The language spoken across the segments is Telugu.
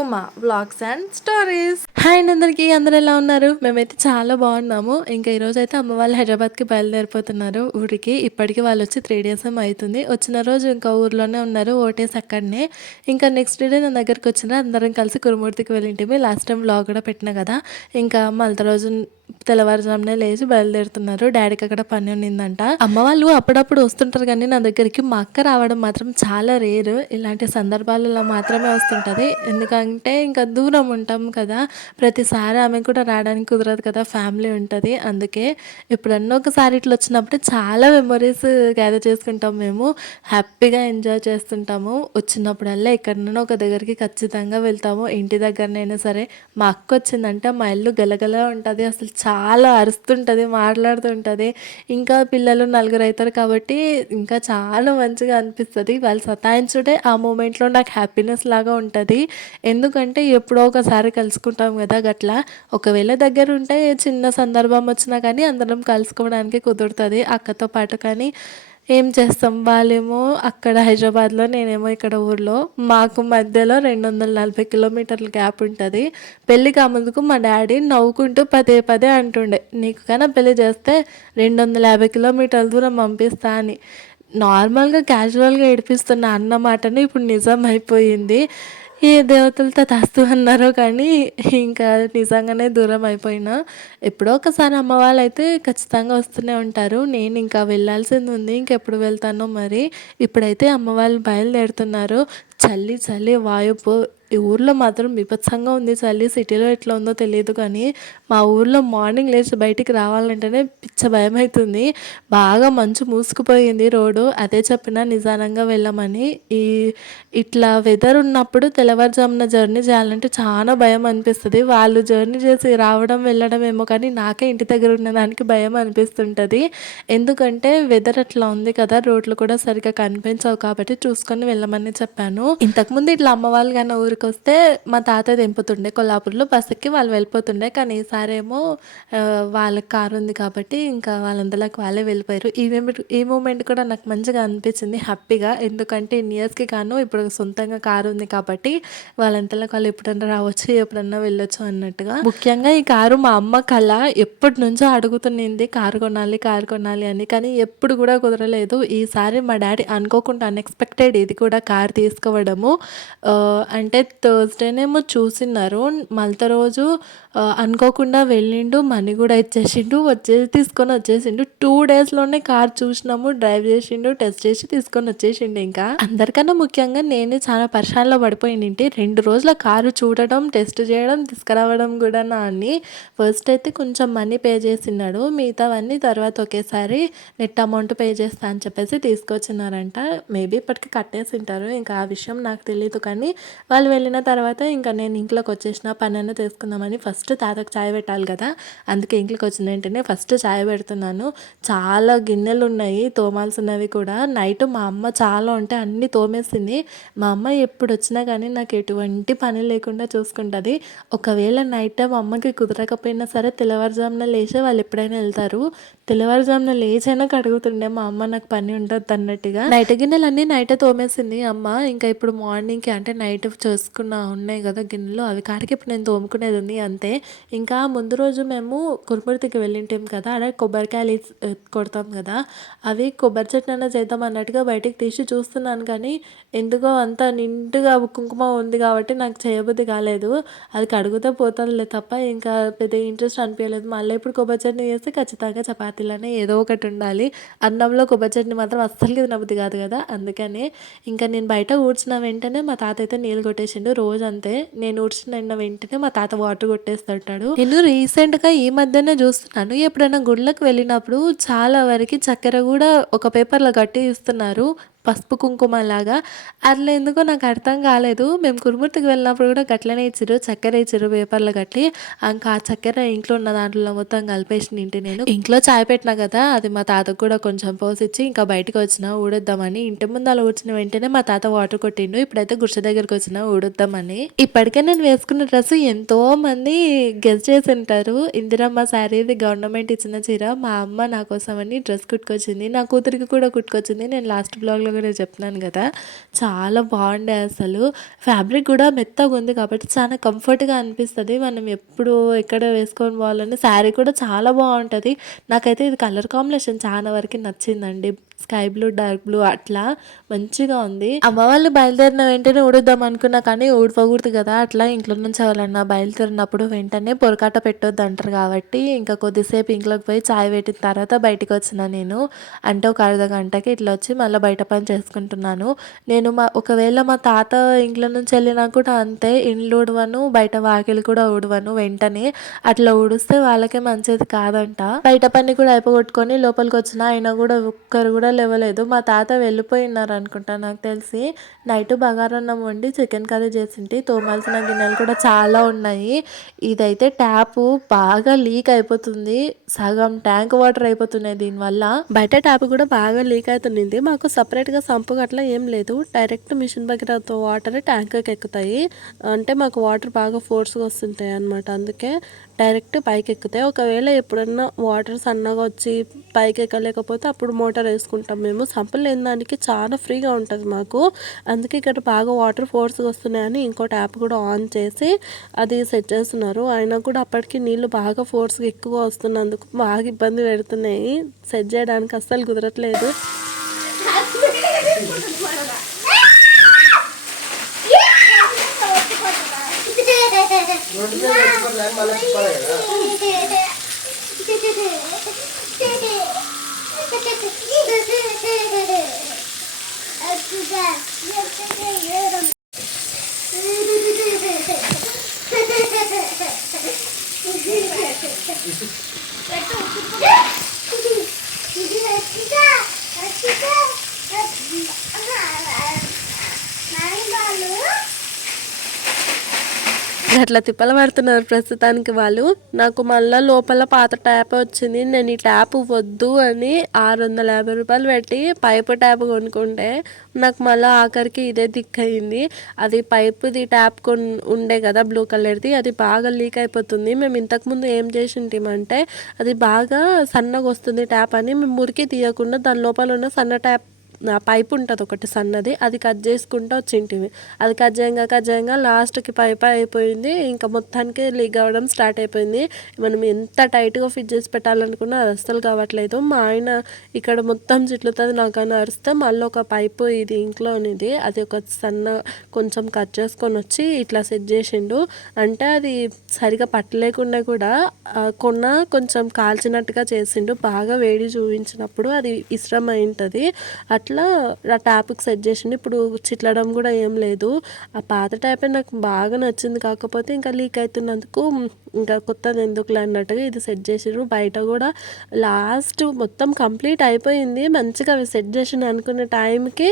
Uma Vlogs and Stories. Hi అండి అందరికీ అందరు ఎలా ఉన్నారు? మేమైతే చాలా బాగున్నాము. ఇంకా ఈరోజు అయితే అమ్మ వాళ్ళు హైదరాబాద్కి బయలుదేరిపోతున్నారు ఊరికి. ఇప్పటికి వాళ్ళు వచ్చి త్రీ డేస్ అవుతుంది. వచ్చిన రోజు ఇంకా ఊర్లోనే ఉన్నారు ఓటేసి అక్కడనే. ఇంకా నెక్స్ట్ డే నా దగ్గరికి వచ్చిన అందరం కలిసి కురుమూర్తికి వెళ్ళింటిమి లాస్ట్ టైం బ్లాగ్ కూడా పెట్టిన కదా. ఇంకా మళ్ళీ రోజు తెల్లవారుజామునే లేచి బయలుదేరుతున్నారు. డాడీకి అక్కడ పని ఉన్నిందంట. అమ్మ వాళ్ళు అప్పుడప్పుడు వస్తుంటారు కానీ నా దగ్గరికి మా అక్క రావడం మాత్రం చాలా రేరు ఇలాంటి సందర్భాలలో మాత్రమే వస్తుంటుంది. ఎందుకంటే ఇంకా దూరం ఉంటాం కదా. ప్రతిసారి ఆమె కూడా రావడానికి కుదరదు కదా ఫ్యామిలీ ఉంటుంది. అందుకే ఎప్పుడన్నా ఒకసారి ఇట్లా వచ్చినప్పుడు చాలా మెమొరీస్ గ్యాదర్ చేసుకుంటాం మేము. హ్యాపీగా ఎంజాయ్ చేస్తుంటాము. వచ్చినప్పుడల్లా ఎక్కడైనా ఒక దగ్గరికి ఖచ్చితంగా వెళ్తాము. ఇంటి దగ్గరనైనా సరే. మా అక్క వచ్చిందంటే మా ఇల్లు గలగల ఉంటుంది. అసలు చాలా అరుస్తుంటుంది మాట్లాడుతుంటుంది. ఇంకా పిల్లలు నలుగురు అవుతారు కాబట్టి ఇంకా చాలా మంచిగా అనిపిస్తుంది. వాళ్ళు సతాయించుడే ఆ మూమెంట్లో నాకు హ్యాపీనెస్ లాగా ఉంటుంది. ఎందుకంటే ఎప్పుడో ఒకసారి కలుసుకుంటాం కదా. గట్లా. ఒకవేళ దగ్గర ఉంటే చిన్న సందర్భం వచ్చినా కానీ అందరం కలుసుకోవడానికి కుదురుతుంది. అక్కతో పాటు కానీ ఏం చేస్తాం? వాళ్ళేమో అక్కడ హైదరాబాద్లో నేనేమో ఇక్కడ ఊర్లో. మాకు మధ్యలో రెండు వందల నలభై కిలోమీటర్ల గ్యాప్ ఉంటుంది. పెళ్ళి కాముందుకు మా డాడీ నవ్వుకుంటూ పదే పదే అంటుండే నీకు కన్నా పెళ్ళి చేస్తే రెండు వందల యాభై కిలోమీటర్ల దూరం పంపిస్తా అని. నార్మల్గా క్యాజువల్గా ఏడిపిస్తున్న అన్న మాటను ఇప్పుడు నిజం అయిపోయింది. ఏ దేవతలతో తాస్తూ అన్నారో కానీ ఇంకా నిజంగానే దూరం అయిపోయినా. ఎప్పుడో ఒకసారి అమ్మ వాళ్ళు అయితే ఖచ్చితంగా వస్తూనే ఉంటారు. నేను ఇంకా వెళ్ళాల్సింది ఉంది ఇంకెప్పుడు వెళ్తానో మరి. ఇప్పుడైతే అమ్మ వాళ్ళు బయలుదేరుతున్నారు. చల్లి చల్లి వాయుపు ఈ ఊర్లో మాత్రం విపత్సంగా ఉంది చలి సిటీలో ఎట్లా ఉందో తెలియదు కానీ మా ఊర్లో మార్నింగ్ లేచి బయటికి రావాలంటేనే పిచ్చ భయం అవుతుంది బాగా మంచు మూసుకుపోయింది రోడ్డు. అదే చెప్పిన నిదానంగా వెళ్ళమని. ఈ ఇట్లా వెదర్ ఉన్నప్పుడు తెల్లవారుజామున జర్నీ చేయాలంటే చాలా భయం అనిపిస్తుంది. వాళ్ళు జర్నీ చేసి రావడం వెళ్ళడం ఏమో కానీ నాకే ఇంటి దగ్గర ఉన్నదానికి భయం అనిపిస్తుంటుంది. ఎందుకంటే వెదర్ అట్లా ఉంది కదా రోడ్లు కూడా సరిగ్గా కనిపించవు కాబట్టి చూసుకొని వెళ్ళమని చెప్పాను. ఇంతకుముందు ఇట్లా అమ్మ వాళ్ళు కానీ ఊరికి వస్తే మా తాత దింపుతుండే కొల్లాపూర్లో బస్సుకి వాళ్ళు వెళ్ళిపోతుండే. కానీ ఈసారేమో వాళ్ళకి కారు ఉంది కాబట్టి ఇంకా వాళ్ళందరికి వాళ్ళే వెళ్ళిపోయారు. ఈ మూమెంట్ ఈ మూమెంట్ కూడా నాకు మంచిగా అనిపించింది హ్యాపీగా. ఎందుకంటే ఇన్ని ఇయర్స్కి కాను ఇప్పుడు సొంతంగా కారు ఉంది కాబట్టి వాళ్ళంతలకు వాళ్ళు ఎప్పుడన్నా రావచ్చు ఎప్పుడన్నా వెళ్ళొచ్చు అన్నట్టుగా. ముఖ్యంగా ఈ కారు మా అమ్మ కళ ఎప్పటి నుంచో అడుగుతున్నింది కారు కొనాలి కారు కొనాలి అని. కానీ ఎప్పుడు కూడా కుదరలేదు. ఈసారి మా డాడీ అనుకోకుండా అన్ఎక్స్పెక్టెడ్ ఇది కూడా కార్ తీసుకోవడము. అంటే థర్స్డేనేమో చూసినారు మళ్ళీ రోజు అనుకోకుండా వెళ్ళిండు మనీ కూడా ఇచ్చేసిండు వచ్చేసి తీసుకొని వచ్చేసిండు. టూ డేస్లోనే కార్ చూసినాము డ్రైవ్ చేసిండు టెస్ట్ చేసి తీసుకొని వచ్చేసిండు ఇంకా. అందరికన్నా ముఖ్యంగా నేనే చాలా పరిశాలలో పడిపోయింది రెండు రోజుల కారు చూడడం టెస్ట్ చేయడం తీసుకురావడం కూడా నా అని ఫస్ట్ అయితే కొంచెం మనీ పే చేసినాడు మిగతావన్నీ తర్వాత ఒకేసారి నెట్ అమౌంట్ పే చేస్తా అని చెప్పేసి తీసుకొచ్చినారంట. మేబీ ఇప్పటికి కట్టేసి ఉంటారు ఇంకా ఆ విషయం నాకు తెలియదు కానీ వాళ్ళు వెళ్ళిన తర్వాత ఇంకా నేను ఇంట్లోకి వచ్చేసిన పని అన్న తీసుకుందామని ఫస్ట్ తాతకు చాయ్ పెట్టాలి కదా. అందుకే ఇంట్లోకి వచ్చిన వెంటనే ఫస్ట్ చాయ్ పెడుతున్నాను. చాలా గిన్నెలు ఉన్నాయి తోమాల్సినవి కూడా. నైట్ మా అమ్మ చాలా ఉంటే అన్ని తోమేసింది. మా అమ్మ ఎప్పుడు వచ్చినా కానీ నాకు ఎటువంటి పని లేకుండా చూసుకుంటుంది. ఒకవేళ నైట్ టైం అమ్మకి కుదరకపోయినా సరే తెల్లవారుజామున లేచే వాళ్ళు ఎప్పుడైనా వెళ్తారు. తెల్లవారుజామున లేచైనా కడుగుతుండే మా అమ్మ నాకు పని ఉంటుంది అన్నట్టుగా. నైట్ గిన్నెలు నైట్ తోమేసింది అమ్మ. ఇంకా ఇప్పుడు మార్నింగ్కి అంటే నైట్ చూసుకున్న ఉన్నాయి కదా గిన్నెలు అవి కాడికి ఇప్పుడు నేను తోముకునేది ఉంది అంతే. ఇంకా ముందు రోజు మేము కురుమూర్తికి వెళ్ళింటాం కదా అక్కడ కొబ్బరికాయలు కొడతాం కదా. అవి కొబ్బరి చెట్టు అయినా చేద్దాం అన్నట్టుగా బయటికి తీసి చూస్తున్నాను కానీ ఎందుకో అంత నిండుగా కుంకుమ ఉంది కాబట్టి నాకు చేయబుద్ధి కాలేదు. అది కడుగుతే పోతుందిలే తప్ప ఇంకా పెద్ద ఇంట్రెస్ట్ అనిపించలేదు మళ్ళీ ఇప్పుడు కొబ్బరి చట్నీ చేస్తే ఖచ్చితంగా చపాతీలనే ఏదో ఒకటి ఉండాలి. అన్నంలో కొబ్బరి చట్నీ మాత్రం అస్సలు తినబుద్ధి కాదు కదా. అందుకనే ఇంకా నేను బయట ఊడ్చిన వెంటనే మా తాత అయితే నీళ్ళు కొట్టేసిండు. రోజు అంతే నేను ఊడ్చిన వెంటనే మా తాత వాటర్ కొట్టేస్తుంటాడు. నేను రీసెంట్గా ఈ మధ్యనే చూస్తున్నాను. ఎప్పుడైనా గుళ్ళకి వెళ్ళినప్పుడు చాలా వరకు చక్కెర కూడా ఒక పేపర్లో కట్టి ఇస్తున్నారు. పసుపు కుంకుమ లాగా అట్లా ఎందుకో నాకు అర్థం కాలేదు. మేము కురుమూర్తికి వెళ్ళినప్పుడు కూడా గట్లనే ఇచ్చారు చక్కెర ఇచ్చారు పేపర్లు కట్టి. ఇంకా ఆ చక్కెర ఇంట్లో ఉన్న దాంట్లో మొత్తం కలిపేసి ఇంటి నేను. ఇంట్లో చాయ్ పెట్టినా కదా అది మా తాతకు కూడా కొంచెం పోసిచ్చి ఇంకా బయటకు వచ్చిన ఊడొద్దామని. ఇంటి ముందు అలా వచ్చిన వెంటనే మా తాత వాటర్ కొట్టిండు. ఇప్పుడైతే గుర్ష దగ్గరకు వచ్చిన ఊడొద్దామని. ఇప్పటికే నేను వేసుకున్న డ్రెస్ ఎంతో మంది గెస్ట్ చేసి ఉంటారు ఇందిరమ్మ శారీది గవర్నమెంట్ ఇచ్చిన చీర మా అమ్మ నా కోసం అని డ్రెస్ కుట్టుకొచ్చింది. నా కూతురికి కూడా కుట్టుకొచ్చింది. నేను లాస్ట్ బ్లాగ్లో వీడియోలో కూడా చెప్తున్నాను కదా. చాలా బాగుండే అసలు. ఫ్యాబ్రిక్ కూడా మెత్తగా ఉంది కాబట్టి చాలా కంఫర్ట్గా అనిపిస్తుంది. మనం ఎప్పుడు ఎక్కడ వేసుకొని పోవాలని శారీ కూడా చాలా బాగుంటుంది. నాకైతే ఇది కలర్ కాంబినేషన్ చాలా వరకు నచ్చిందండి. స్కై బ్లూ డార్క్ బ్లూ అట్లా మంచిగా ఉంది. అమ్మ వాళ్ళు బయలుదేరిన వెంటనే ఊడుద్దాం అనుకున్నా కానీ ఊడిపోకూడదు కదా అట్లా ఇంట్లో నుంచి ఎవరన్నా బయలుదేరినప్పుడు వెంటనే పొరకాట పెట్టొద్దు అంటారు కాబట్టి ఇంకా కొద్దిసేపు ఇంట్లోకి పోయి చాయ్ పెట్టిన తర్వాత బయటికి వచ్చిన నేను. అంటే ఒక అర్ధ గంటకి ఇట్లా వచ్చి మళ్ళీ బయట పని చేసుకుంటున్నాను. నేను మా ఒకవేళ మా తాత ఇంట్లో నుంచి వెళ్ళినా కూడా అంతే ఇండ్లు ఊడవను బయట వాకిలి కూడా ఊడవను వెంటనే. అట్లా ఊడిస్తే వాళ్ళకే మంచిది కాదంట. బయట పని కూడా అయిపోగొట్టుకొని లోపలికి వచ్చిన అయినా కూడా ఒక్కరు కూడా లేవలేదు మా తాత వెళ్ళిపోయినారు అనుకుంటా నాకు తెలిసి. నైట్ బగారన్నం వండి చికెన్ కర్రీ చేసింటి. తోమాల్సిన గిన్నెలు కూడా చాలా ఉన్నాయి. ఇదైతే ట్యాప్ బాగా లీక్ అయిపోతుంది. సగం ట్యాంక్ వాటర్ అయిపోతున్నాయి దీనివల్ల. బయట ట్యాప్ కూడా బాగా లీక్ అవుతుంది మాకు సపరేట్గా సంపు అట్లా ఏం లేదు. డైరెక్ట్ మిషన్ దగ్గరతో వాటర్ ట్యాంక్కి ఎక్కుతాయి. అంటే మాకు వాటర్ బాగా ఫోర్స్గా వస్తుంటాయి అనమాట అందుకే డైరెక్ట్ పైకి ఎక్కుతాయి ఒకవేళ ఎప్పుడన్నా వాటర్ సన్నగా వచ్చి పైకి ఎక్కలేకపోతే అప్పుడు మోటార్ వేసుకుంటాం మేము సంపులు లేని దానికి చాలా ఫ్రీగా ఉంటుంది మాకు అందుకే ఇక్కడ బాగా వాటర్ ఫోర్స్గా వస్తున్నాయని ఇంకో ట్యాప్ కూడా ఆన్ చేసి అది సెట్ చేస్తున్నారు అయినా కూడా అప్పటికి నీళ్ళు బాగా ఫోర్స్గా ఎక్కువ వస్తున్నందుకు బాగా ఇబ్బంది పెడుతున్నాయి సెట్ చేయడానికి అస్సలు కుదరట్లేదు అట్లా తిప్పలు పడుతున్నారు ప్రస్తుతానికి వాళ్ళు. నాకు మళ్ళీ లోపల పాత ట్యాప్ వచ్చింది. నేను ఈ ట్యాప్ వద్దు అని ఆరు వందల యాభై రూపాయలు పెట్టి పైపు ట్యాప్ కొనుక్కుంటే నాకు మళ్ళీ ఆఖరికి ఇదే దిక్కయింది. అది పైపుది ట్యాప్ కొన్ ఉండే కదా బ్లూ కలర్ది అది బాగా లీక్ అయిపోతుంది. మేము ఇంతకుముందు ఏం చేసింటామంటే అది బాగా సన్నగా వస్తుంది ట్యాప్ అని మేము మురికి తీయకుండా దాని లోపల ఉన్న సన్న ట్యాప్ పైప్ ఉంటుంది ఒకటి సన్నది అది కట్ చేసుకుంటూ వచ్చింటివి. అది కట్ చేయంగా కట్ చేయంగా లాస్ట్కి పైప్ అయిపోయింది. ఇంకా మొత్తానికి లీక్ అవ్వడం స్టార్ట్ అయిపోయింది. మనం ఎంత టైట్గా ఫిట్ చేసి పెట్టాలనుకున్నా అది అస్సలు కావట్లేదు. మా ఆయన ఇక్కడ మొత్తం చిట్లుతుంది నాకు అని అరిస్తే మళ్ళీ ఒక పైపు ఇది ఇంట్లోనిది అది ఒక సన్న కొంచెం కట్ చేసుకొని వచ్చి ఇట్లా సెట్ చేసిండు. అంటే అది సరిగా పట్టలేకుండా కూడా కొన్న కొంచెం కాల్చినట్టుగా చేసిండు. బాగా వేడి చూపించినప్పుడు అది ఇష్టం ఉంటుంది అట్లా అట్లా ఆ ట్యాప్కి సెట్ చేసిండు. ఇప్పుడు చిట్లడం కూడా ఏం లేదు. ఆ పాత ట్యాపే నాకు బాగా నచ్చింది. కాకపోతే ఇంకా లీక్ అవుతున్నందుకు ఇంకా కొత్తది ఎందుకులే అన్నట్టుగా ఇది సెట్ చేసిర్రు బయట కూడా లాస్ట్ మొత్తం కంప్లీట్ అయిపోయింది. మంచిగా అవి సెట్ చేసిన అనుకునే టైంకి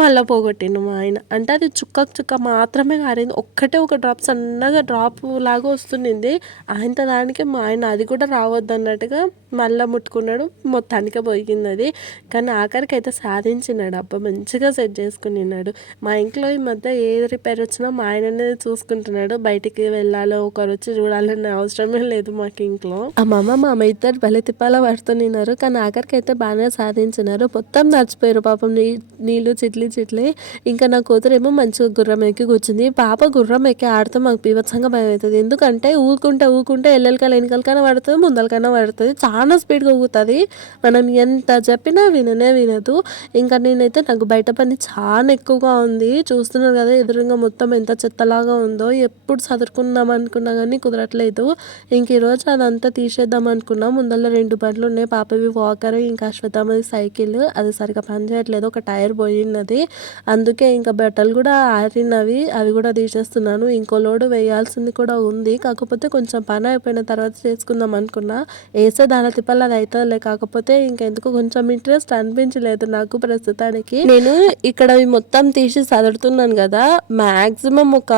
మళ్ళీ పోగొట్టిండు మా ఆయన. అంటే అది చుక్క చుక్క మాత్రమే కారింది. ఒక్కటే ఒక డ్రాప్ సన్నగా డ్రాప్ లాగా వస్తుండింది. ఆయన దానికి మా ఆయన అది కూడా రావద్దు అన్నట్టుగా మళ్ళీ ముట్టుకున్నాడు. మొత్తానికి పోయింది అది కానీ ఆఖరికి అయితే సాధించినాడు. అబ్బా మంచిగా సెట్ చేసుకున్నాడు మా ఇంట్లో ఈ మధ్య ఏ రిపేర్ వచ్చినా మా ఆయననే చూసుకుంటున్నాడు. బయటికి వెళ్ళాలో ఒకరు వచ్చి చూడాలనే అవసరమే లేదు మాకు ఇంట్లో. ఆ మామ మా అమ్మ ఇద్దరు బలి తిప్పాల పడుతున్నారు. కానీ ఆఖరికి అయితే బాగానే సాధించినారు. మొత్తం నడిచిపోయారు పాపం. నీ నీళ్ళు చిట్లి చిట్లి. ఇంకా నా కూతురేమో మంచిగా గుర్రం ఎక్కి కూర్చుంది. పాప గుర్రం ఎక్కి ఆడితే మాకు బీభత్సంగా భయం అవుతుంది ఎందుకంటే ఊరుకుంటే ఊరుకుంటే ఎల్లెలకైనా వెనకాలకైనా పడుతుంది ముందలకైనా పడుతుంది. చాలా చాలా స్పీడ్గా ఊగుతుంది. మనం ఎంత చెప్పినా విననే వినదు. ఇంకా నేనైతే నాకు బయట పని చాలా ఎక్కువగా ఉంది. చూస్తున్నారు కదా ఎదురుగా మొత్తం ఎంత చెత్తలాగా ఉందో. ఎప్పుడు చదువుకుందాం అనుకున్నా కానీ కుదరట్లేదు. ఇంక ఈరోజు అదంతా తీసేద్దాం అనుకున్నా. ముందర రెండు బండ్లు ఉన్నాయి. పాపవి వాకర్ ఇంకా అశ్వత్థామది సైకిల్. అది సరిగా పనిచేయట్లేదు ఒక టైర్ పోయినది అందుకే ఇంకా బట్టలు కూడా ఆరినవి. అవి కూడా తీసేస్తున్నాను. ఇంకో లోడు వేయాల్సింది కూడా ఉంది. కాకపోతే కొంచెం పని అయిపోయిన తర్వాత చేసుకుందాం అనుకున్నా. వేసే దాని తిప్పలు అది కాకపోతే ఇంకెందుకు కొంచెం ఇంట్రెస్ట్ అనిపించలేదు నాకు ప్రస్తుతానికి. నేను ఇక్కడ మొత్తం తీసి చదువుతున్నాను కదా. మ్యాక్సిమం ఒక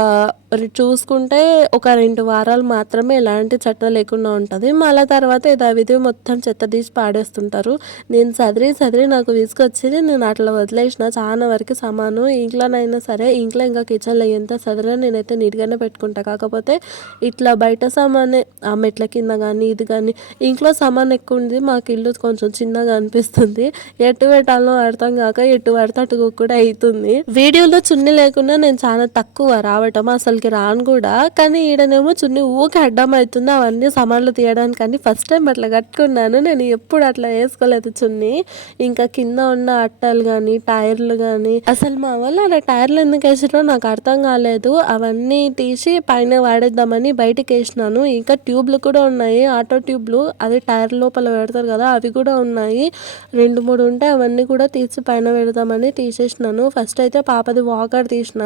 చూసుకుంటే ఒక రెండు వారాలు మాత్రమే ఎలాంటి చెత్త లేకుండా ఉంటుంది. మళ్ళీ తర్వాత యథావిధి మొత్తం చెత్త తీసి పాడేస్తుంటారు. నేను చదివి చదివి నాకు విసుకొచ్చి నేను అట్లా వదిలేసిన. చాలా వరకు సమానం. ఇంట్లోనైనా సరే ఇంట్లో ఇంకా కిచెన్లో ఎంత చదివినా నేనైతే నీట్గానే పెట్టుకుంటా. కాకపోతే ఇట్లా బయట సామానే ఆ మెట్ల కింద కానీ ఇది కానీ ఇంట్లో సామాన్ ఎక్కువ ఉంది. మాకు ఇల్లు కొంచెం చిన్నగా అనిపిస్తుంది. ఎటు పెట్టాలో అర్థం కాక ఎటు పడితే అటు కూడా అవుతుంది వీడియోలో చున్ని లేకుండా నేను చాలా తక్కువ రావటం అసలు అసలుకి రాను కూడా. కానీ ఈడనేమో చున్ని ఊకి అడ్డం అవుతుంది అవన్నీ సమాన్లు తీయడానికి అని ఫస్ట్ టైం అట్లా కట్టుకున్నాను. నేను ఎప్పుడు అట్లా వేసుకోలేదు చున్ని. ఇంకా కింద ఉన్న అట్టలు కానీ టైర్లు కానీ అసలు మా వాళ్ళు అలా టైర్లు ఎందుకు వేసిరో నాకు అర్థం కాలేదు. అవన్నీ తీసి పైన వాడేద్దామని బయటకు వేసినాను. ఇంకా ట్యూబ్లు కూడా ఉన్నాయి. ఆటో ట్యూబ్లు. అది టైర్ లోపల పెడతారు కదా అవి కూడా ఉన్నాయి. రెండు మూడు ఉంటే అవన్నీ కూడా తీసి పైన పెడదామని తీసేసినాను. ఫస్ట్ అయితే పాపది వాకర్ తీసిన.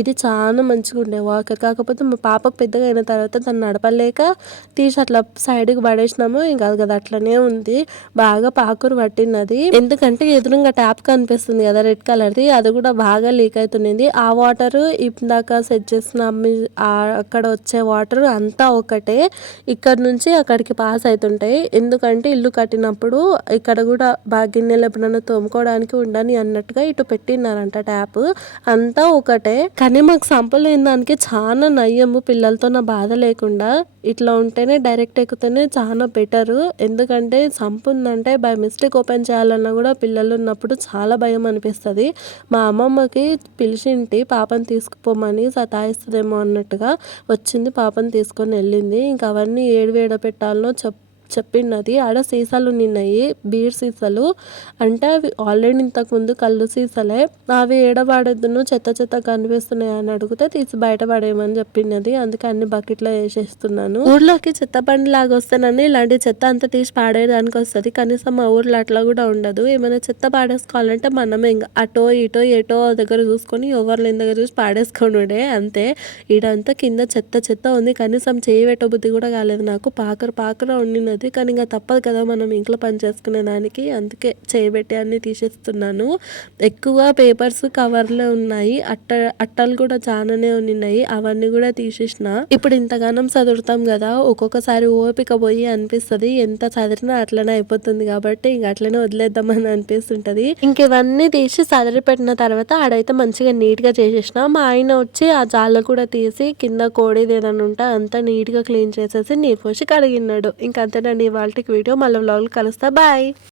ఇది చాలా మంచిగా ఉండే వాకర్ కాకపోతే మా పాపకు పెద్దగా అయిన తర్వాత తను నడపలేక తీసి అట్లా సైడ్కి పడేసినాము. ఇంకా అది కదా అట్లనే ఉంది. బాగా పాకురు పట్టినది. ఎందుకంటే ఎదురుగా ట్యాప్ కనిపిస్తుంది కదా రెడ్ కలర్ది అది కూడా బాగా లీక్ అవుతుంది ఆ వాటర్ ఇందాక సెట్ చేసిన మీ- అక్కడ వచ్చే వాటర్ అంతా ఒకటే. ఇక్కడ నుంచి అక్కడికి పాస్ అవుతుంటాయి ఎందుకంటే ఇల్లు కట్టినప్పుడు ఇక్కడ కూడా బాగా గిన్నెలు ఎప్పుడైనా తోముకోవడానికి ఉండని అన్నట్టుగా ఇటు పెట్టినారంట ట్యాప్ అంతా ఒకటే. కానీ మాకు సంపలు దానికి చాలా నయ్యము పిల్లలతో నా బాధ లేకుండా ఇట్లా ఉంటేనే డైరెక్ట్ ఎక్కుతేనే చాలా బెటరు. ఎందుకంటే సంపు ఉందంటే బై మిస్టేక్ ఓపెన్ చేయాలన్నా కూడా పిల్లలు ఉన్నప్పుడు చాలా భయం అనిపిస్తుంది. మా అమ్మమ్మకి పిలిచింటి పాపని తీసుకుపోమని సతాయిస్తుందేమో అన్నట్టుగా వచ్చింది పాపని తీసుకొని వెళ్ళింది. ఇంకా అవన్నీ ఏడు వేడ పెట్టాలనో చెప్ చెప్పినది ఆడ సీసాలు నిన్నాయి బీర్ సీసాలు. అంటే అవి ఆల్రెడీ ఇంతకుముందు కళ్ళు సీసాలే. అవి ఏడబడద్దును చెత్త చెత్త కనిపిస్తున్నాయి అని అడిగితే తీసి బయట పడేయమని చెప్పినది అందుకే అన్ని బకెట్లో వేసేస్తున్నాను. ఊర్లోకి చెత్త బండి లాగా వస్తేనని ఇలాంటి చెత్త అంతా తీసి పాడేయడానికి వస్తుంది. కనీసం మా ఊర్లో అట్లా కూడా ఉండదు. ఏమైనా చెత్త పాడేసుకోవాలంటే మనమే ఇంకా అటో ఇటో ఎటో దగ్గర చూసుకొని ఎవరు లేని దగ్గర చూసి పాడేసుకోనుడే అంతే. ఈడంతా కింద చెత్త చెత్త ఉంది. కనీసం చేయి బుద్ధి కూడా కాలేదు నాకు. పాకర పాకర ఉండినది. కానీ ఇంకా తప్పదు కదా మనం ఇంట్లో పని చేసుకునే దానికి. అందుకే చేయబెట్టి అన్ని తీసేస్తున్నాను. ఎక్కువ పేపర్స్ కవర్లో ఉన్నాయి. అట్ట అట్టలు కూడా చాలానే ఉన్నాయి. అవన్నీ కూడా తీసేసిన. ఇప్పుడు ఇంతగానం చదువుతాం కదా. ఒక్కొక్కసారి ఓపిక పోయి అనిపిస్తుంది. ఎంత చదివినా అట్లనే అయిపోతుంది కాబట్టి ఇంక అట్లనే వదిలేద్దామని అనిపిస్తుంటది. ఇంక ఇవన్నీ తీసి చదివి పెట్టిన తర్వాత ఆడైతే మంచిగా నీట్గా చేసేసిన. మా ఆయన వచ్చి ఆ జాల కూడా తీసి కింద కోడేది ఏదైనా ఉంటే అంతా నీట్గా క్లీన్ చేసేసి నీరు పోసి కడిగినాడు ఇంకంతేనండి వాళ్ళకి వీడియో. మళ్ళీ వ్లాగ్లు కలుస్తా. బాయ్